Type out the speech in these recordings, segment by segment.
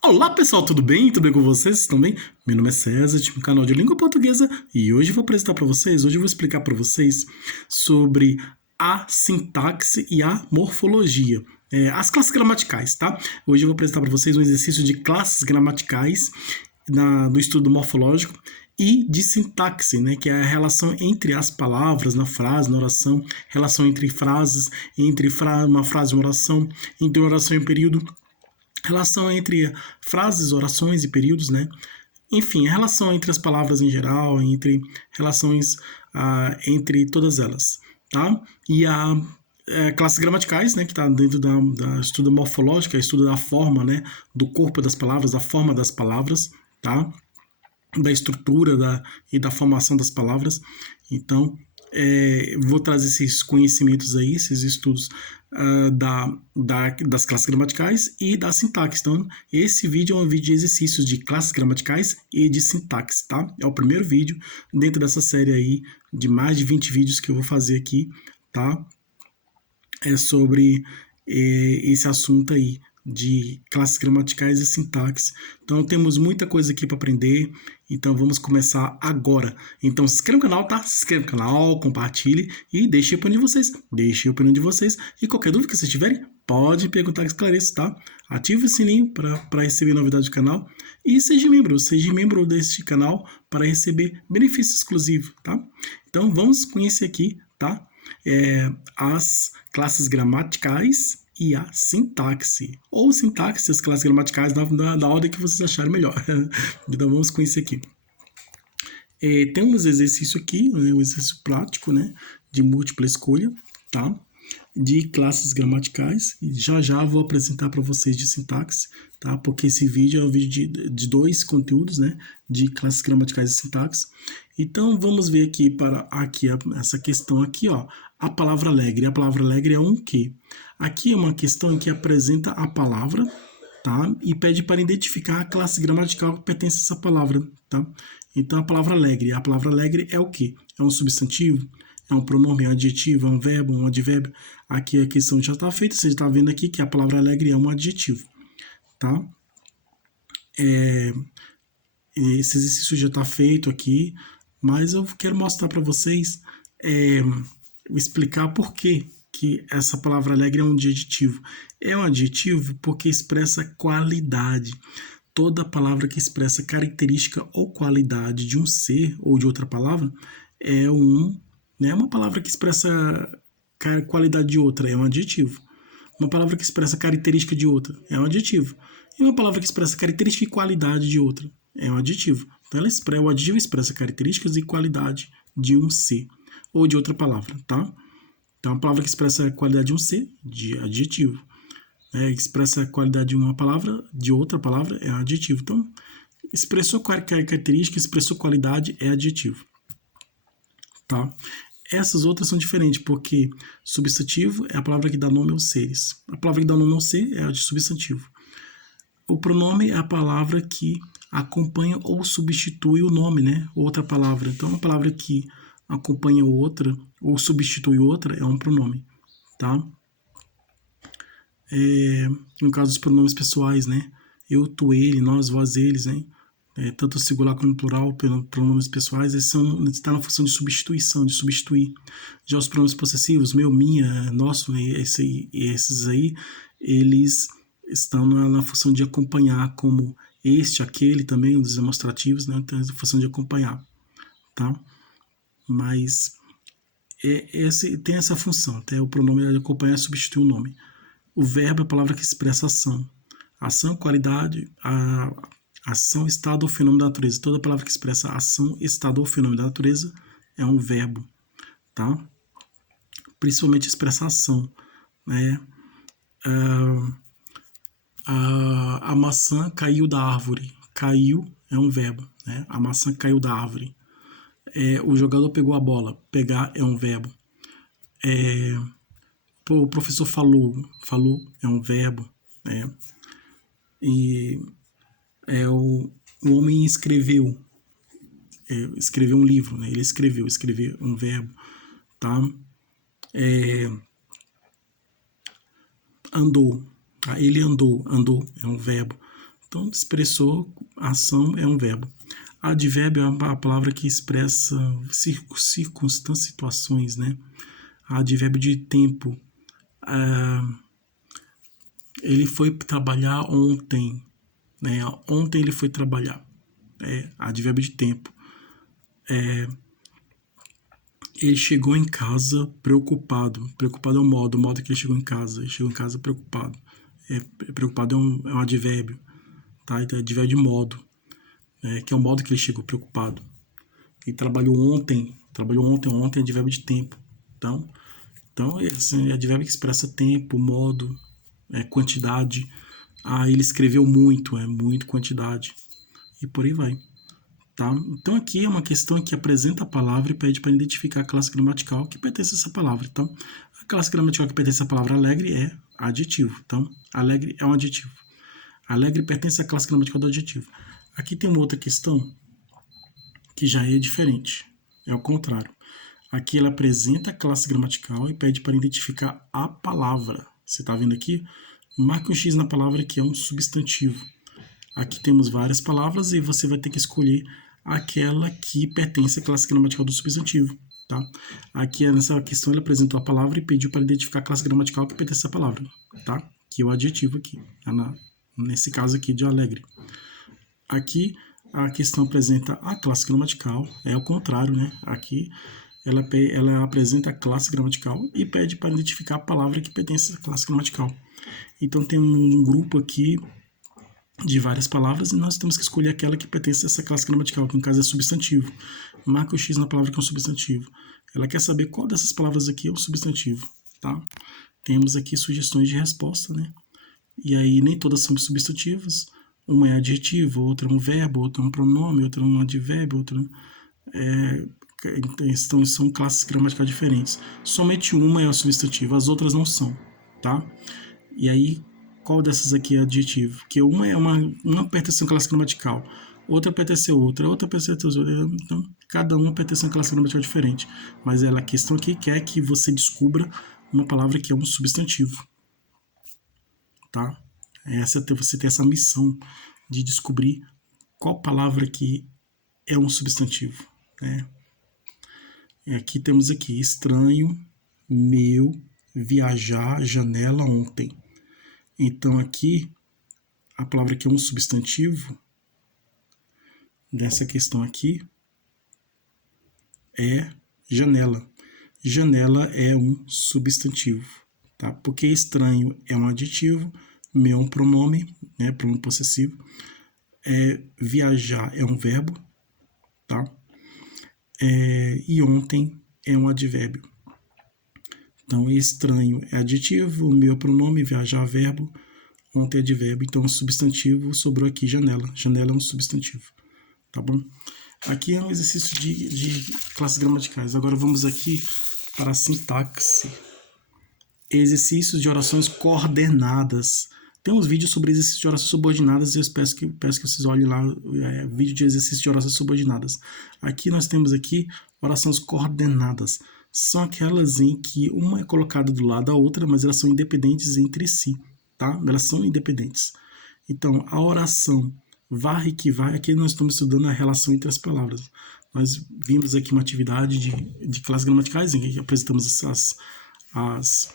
Olá pessoal, tudo bem? Tudo bem com vocês? Vocês estão bem? Meu nome é César, time canal de língua portuguesa e hoje eu vou apresentar para vocês, hoje eu vou explicar para vocês sobre a sintaxe e a morfologia. As classes gramaticais, tá? Hoje eu vou apresentar para vocês um exercício de classes gramaticais do estudo morfológico e de sintaxe, né, que é a relação entre as palavras na frase, na oração, relação entre frases, uma frase e uma oração, entre uma oração e um período, relação entre frases, orações e períodos, né? Enfim, a relação entre as palavras em geral, entre relações entre todas elas, tá? E a classes gramaticais, né, que está dentro da estudo morfológico, estudo da forma, né, do corpo das palavras, da forma das palavras, tá? Da estrutura e da formação das palavras. Então, vou trazer esses conhecimentos aí, esses estudos das classes gramaticais e da sintaxe. Então, esse vídeo é um vídeo de exercícios de classes gramaticais e de sintaxe, tá? É o primeiro vídeo dentro dessa série aí de mais de 20 vídeos que eu vou fazer aqui, tá? É sobre esse assunto aí de classes gramaticais e sintaxe. Então temos muita coisa aqui para aprender, então vamos começar agora. Então se inscreva no canal, tá? Se inscreva no canal, compartilhe e deixe a opinião de vocês. Deixe a opinião de vocês e qualquer dúvida que vocês tiverem, pode perguntar que esclareço, tá? Ative o sininho para receber novidade do canal e seja membro deste canal para receber benefício exclusivo, tá? Então vamos conhecer aqui, tá? As classes gramaticais e a sintaxe, ou sintaxe, as classes gramaticais da ordem que vocês acharem melhor. Então vamos conhecer aqui. Temos exercício aqui, né, um exercício prático, né, de múltipla escolha, tá? De classes gramaticais, e já vou apresentar para vocês de sintaxe, tá? Porque esse vídeo é um vídeo de dois conteúdos, né? De classes gramaticais e sintaxe. Então vamos ver aqui essa questão aqui, ó. A palavra alegre. A palavra alegre é um quê? Aqui é uma questão que apresenta a palavra, tá? E pede para identificar a classe gramatical que pertence a essa palavra, tá? Então a palavra alegre é o quê? É um substantivo? É um pronome, é um adjetivo, é um verbo, um advérbio. Aqui a questão já está feita, você está vendo aqui que a palavra alegre é um adjetivo, tá? Esse exercício já está feito aqui, mas eu quero mostrar para vocês, explicar por que essa palavra alegre é um adjetivo. É um adjetivo porque expressa qualidade. Toda palavra que expressa característica ou qualidade de um ser ou de outra palavra é uma palavra que expressa qualidade de outra, é um adjetivo. Uma palavra que expressa característica de outra é um adjetivo. E uma palavra que expressa característica e qualidade de outra é um adjetivo. Então o adjetivo expressa características e qualidade de um ser ou de outra palavra, tá? Então a palavra que expressa qualidade de um ser, de adjetivo. Expressa a qualidade de uma palavra, de outra palavra, é adjetivo. Então, expressou característica, expressou qualidade, é adjetivo. Tá? Essas outras são diferentes, porque substantivo é a palavra que dá nome aos seres. A palavra que dá nome ao ser é a de substantivo. O pronome é a palavra que acompanha ou substitui o nome, né? Outra palavra. Então, a palavra que acompanha outra ou substitui outra é um pronome, tá? No caso dos pronomes pessoais, né? Eu, tu, ele, nós, vós, eles, né? Tanto singular como plural, pronomes pessoais, eles estão na função de substituição, de substituir. Já os pronomes possessivos, meu, minha, nosso, esses aí, eles estão na função de acompanhar, como este, aquele também, os demonstrativos, né? Então, na função de acompanhar, tá? Mas tem essa função, tá? O pronome de acompanhar é substituir o nome. O verbo é a palavra que expressa ação. Ação, qualidade, ação, estado ou fenômeno da natureza. Toda palavra que expressa ação, estado ou fenômeno da natureza é um verbo, tá? Principalmente expressa ação, né? A maçã caiu da árvore. Caiu é um verbo, né? A maçã caiu da árvore. O jogador pegou a bola. Pegar é um verbo. O professor falou é um verbo, né? E o homem escreveu um livro, né? Ele escrever um verbo, tá? Andou, tá? Ele andou é um verbo, Então, expressou, ação é um verbo. Advérbio é a palavra que expressa circunstâncias, situações, né? Advérbio de tempo. Ele foi trabalhar ontem, né? Ontem ele foi trabalhar. Advérbio de tempo. Ele chegou em casa preocupado. Preocupado é o modo que ele chegou em casa. Ele chegou em casa preocupado. Preocupado é um advérbio, tá? Então, é advérbio de modo, que é o modo que ele chegou preocupado. Ele trabalhou ontem é advérbio de tempo. Então assim, é advérbio que expressa tempo, modo, quantidade. Ele escreveu muito, muito, quantidade. E por aí vai. Tá? Então aqui é uma questão que apresenta a palavra e pede para identificar a classe gramatical que pertence a essa palavra. Então, a classe gramatical que pertence à palavra alegre é adjetivo. Então, alegre é um adjetivo. Alegre pertence à classe gramatical do adjetivo. Aqui tem uma outra questão que já é diferente. É o contrário. Aqui ela apresenta a classe gramatical e pede para identificar a palavra. Você está vendo aqui? Marque um X na palavra que é um substantivo. Aqui temos várias palavras e você vai ter que escolher aquela que pertence à classe gramatical do substantivo, tá? Aqui nessa questão ele apresentou a palavra e pediu para identificar a classe gramatical que pertence à palavra, tá? Que é o adjetivo aqui, nesse caso aqui de alegre. Aqui a questão apresenta a classe gramatical, é o contrário, né? Aqui ela apresenta a classe gramatical e pede para identificar a palavra que pertence à classe gramatical. Então tem um grupo aqui de várias palavras e nós temos que escolher aquela que pertence a essa classe gramatical, que no caso é substantivo. Marca o X na palavra que é um substantivo. Ela quer saber qual dessas palavras aqui é um substantivo, tá? Temos aqui sugestões de resposta, né? E aí nem todas são substantivas. Uma é adjetivo, outra é um verbo, outra é um pronome, outra é um advérbio, outra então são classes gramaticais diferentes. Somente uma é substantivo, as outras não são, tá? E aí qual dessas aqui é adjetivo? Porque uma pertence a uma classe gramatical, outra pertence a outra pertence a outra. Então, cada uma pertence a uma classe gramatical diferente. Mas a questão aqui quer que você descubra uma palavra que é um substantivo. Tá? Você tem essa missão de descobrir qual palavra que é um substantivo. Né? Aqui temos aqui estranho, meu, viajar, janela, ontem. Então, aqui, a palavra que é um substantivo, dessa questão aqui, é janela. Janela é um substantivo, tá? Porque estranho é um adjetivo, meu é um pronome, né? Pronome possessivo. Viajar é um verbo, tá? E ontem é um advérbio. Então, estranho é adjetivo, meu é pronome, viajar é verbo, ontem é advérbio. Então, substantivo sobrou aqui, janela. Janela é um substantivo, tá bom? Aqui é um exercício de classes gramaticais. Agora vamos aqui para a sintaxe. Exercícios de orações coordenadas. Tem uns vídeos sobre exercícios de orações subordinadas e eu peço que vocês olhem lá, vídeo de exercícios de orações subordinadas. Aqui nós temos aqui orações coordenadas. São aquelas em que uma é colocada do lado da outra, mas elas são independentes entre si, tá? Elas são independentes. Então, a oração varre que vai, aqui nós estamos estudando a relação entre as palavras. Nós vimos aqui uma atividade de classes gramaticais em que apresentamos as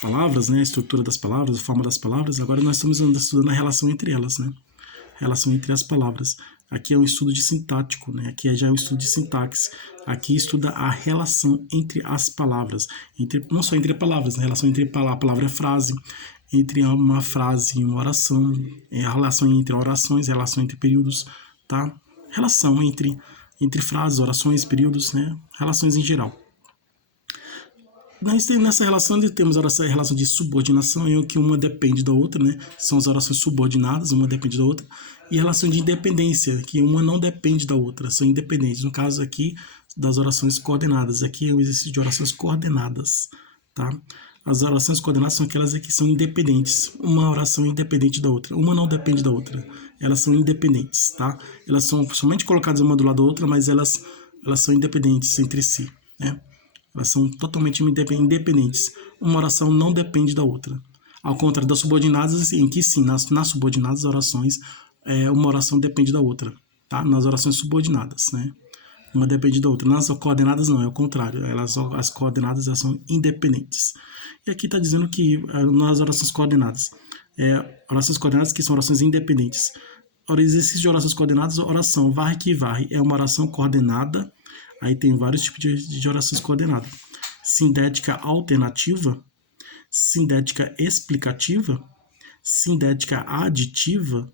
palavras, né? A estrutura das palavras, a forma das palavras. Agora nós estamos estudando a relação entre elas, né? Relação entre as palavras. Aqui é um estudo de sintático, né? Aqui já é um estudo de sintaxe. Aqui estuda a relação entre as palavras, não só entre palavras, né? A relação entre a palavra e a frase, entre uma frase e uma oração, a relação entre orações, a relação entre períodos, tá? Relação entre frases, orações, períodos, né? Relações em geral. Nessa relação temos a relação de subordinação, em que uma depende da outra, né? São as orações subordinadas, uma depende da outra. E a relação de independência, que uma não depende da outra, são independentes. No caso aqui, das orações coordenadas. Aqui é o exercício de orações coordenadas, tá? As orações coordenadas são aquelas que são independentes. Uma oração é independente da outra. Uma não depende da outra. Elas são independentes, tá? Elas são somente colocadas uma do lado da outra, mas elas são independentes entre si, né? Elas são totalmente independentes. Uma oração não depende da outra. Ao contrário das subordinadas, em que sim, nas subordinadas, as orações uma oração depende da outra, tá? Nas orações subordinadas, né? Uma depende da outra. Nas coordenadas não, é o contrário. As coordenadas elas são independentes. E aqui está dizendo que nas orações coordenadas que são orações independentes. Ora, exercício de orações coordenadas, oração varre que varre é uma oração coordenada. Aí tem vários tipos de orações coordenadas. Sindética alternativa, sindética explicativa, sindética aditiva,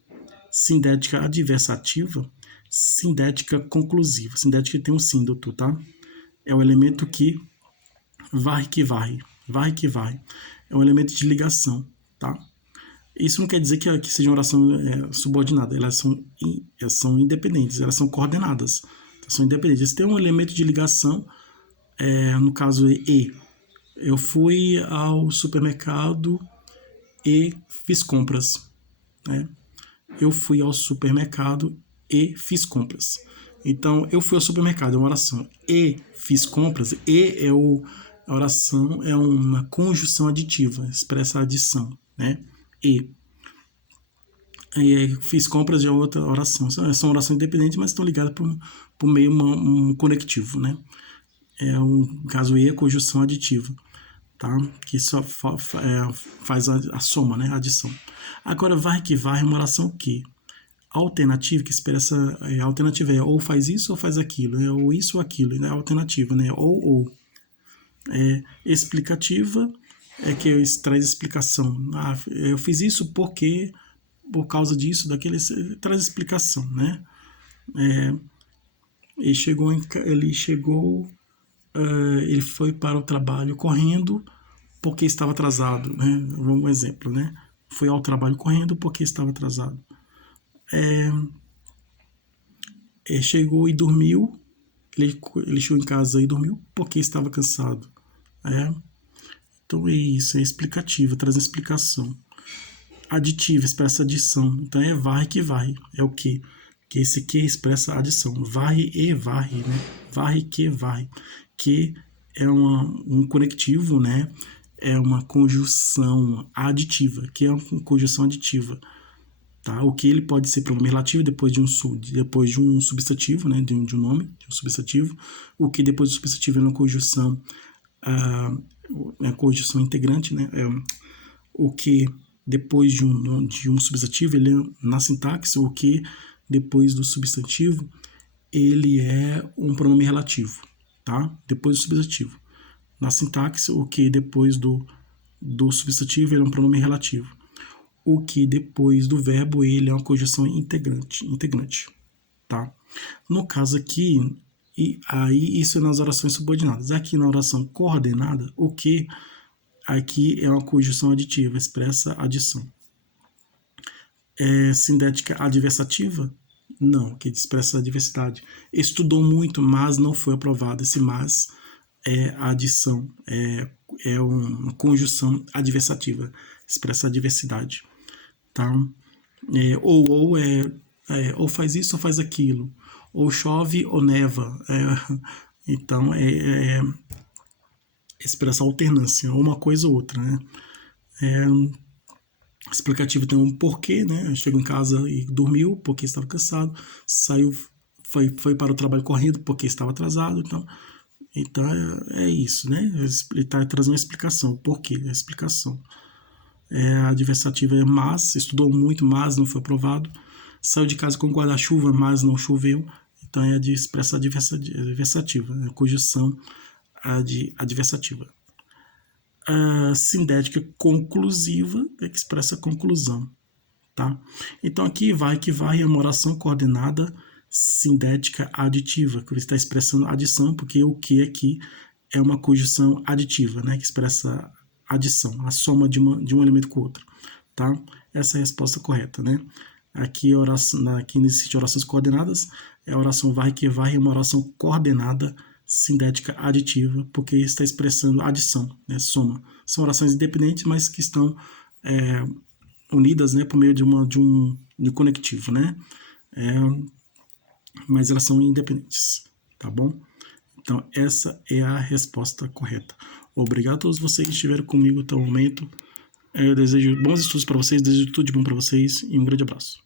sindética adversativa, sindética conclusiva. Sindética tem um síndroto, tá? É o elemento que varre que varre. Varre que varre. É um elemento de ligação, tá? Isso não quer dizer que seja uma oração subordinada. Elas são independentes, elas são coordenadas. São independentes. Tem um elemento de ligação, no caso E. Eu fui ao supermercado e fiz compras, né? Eu fui ao supermercado e fiz compras. Então, eu fui ao supermercado, é uma oração. E fiz compras. E a oração é uma conjunção aditiva, expressa a adição, né? E fiz compras de outra oração. São orações independentes, mas estão ligadas por meio um conectivo, né? No caso, E é conjunção aditiva, tá? Que só faz a soma, né? A adição. Agora, varre que varre é uma oração que alternativa, que expressa alternativa ou faz isso ou faz aquilo, ou isso ou aquilo, né? Alternativa, né? Ou. Explicativa que traz explicação. Eu fiz isso porque, por causa disso, daquele, traz explicação, né? Ele foi para o trabalho correndo porque estava atrasado, né? Um exemplo, né? Foi ao trabalho correndo porque estava atrasado. Chegou e dormiu. Ele chegou em casa e dormiu porque estava cansado. Então é isso, é explicativo, traz explicação. Aditiva, expressa adição. Então é varre que varre. É o que? Que esse que expressa adição. Varre e varre, né? Varre que varre. Que é um conectivo, né? É uma conjunção aditiva. Que é uma conjunção aditiva. Tá? O que ele pode ser pronome relativo depois de um substantivo, né? de um nome, de um substantivo. O que depois do substantivo é uma conjunção, conjunção integrante, né? O que depois de um substantivo, ele na sintaxe, o que depois do substantivo, ele é um pronome relativo, tá? Depois do substantivo. Na sintaxe, o que depois do substantivo, ele é um pronome relativo. O que depois do verbo, ele é uma conjunção integrante, tá? No caso aqui, aí isso é nas orações subordinadas. Aqui na oração coordenada, o que aqui é uma conjunção aditiva, expressa adição. Sindética adversativa? Não, que expressa a diversidade. Estudou muito, mas não foi aprovado. Esse mas é a adição, é uma conjunção adversativa, expressa a diversidade. Tá? Ou faz isso ou faz aquilo. Ou chove ou neva. Então, expressa alternância, ou uma coisa ou outra, né? Explicativo tem um porquê, né? Chegou em casa e dormiu porque estava cansado, saiu, foi para o trabalho correndo porque estava atrasado, então é isso, né? Ele está trazendo uma explicação, porquê, a explicação. A adversativa é mas, estudou muito, mas não foi aprovado, saiu de casa com guarda-chuva, mas não choveu, então é de expressa adversativa, a conjunção adversativa. A sindética conclusiva é que expressa a conclusão, tá? Então aqui vai que vai é uma oração coordenada sindética aditiva, que está expressando adição, porque o que aqui é uma conjunção aditiva, né? Que expressa adição, a soma de um elemento com o outro, tá? Essa é a resposta correta, né? Aqui existe orações coordenadas, a oração vai que vai é uma oração coordenada sindética aditiva, porque está expressando adição, né, soma. São orações independentes, mas que estão unidas, né, por meio de um conectivo, né? Mas elas são independentes, tá bom? Então, essa é a resposta correta. Obrigado a todos vocês que estiveram comigo até o momento. Eu desejo bons estudos para vocês, desejo tudo de bom para vocês e um grande abraço.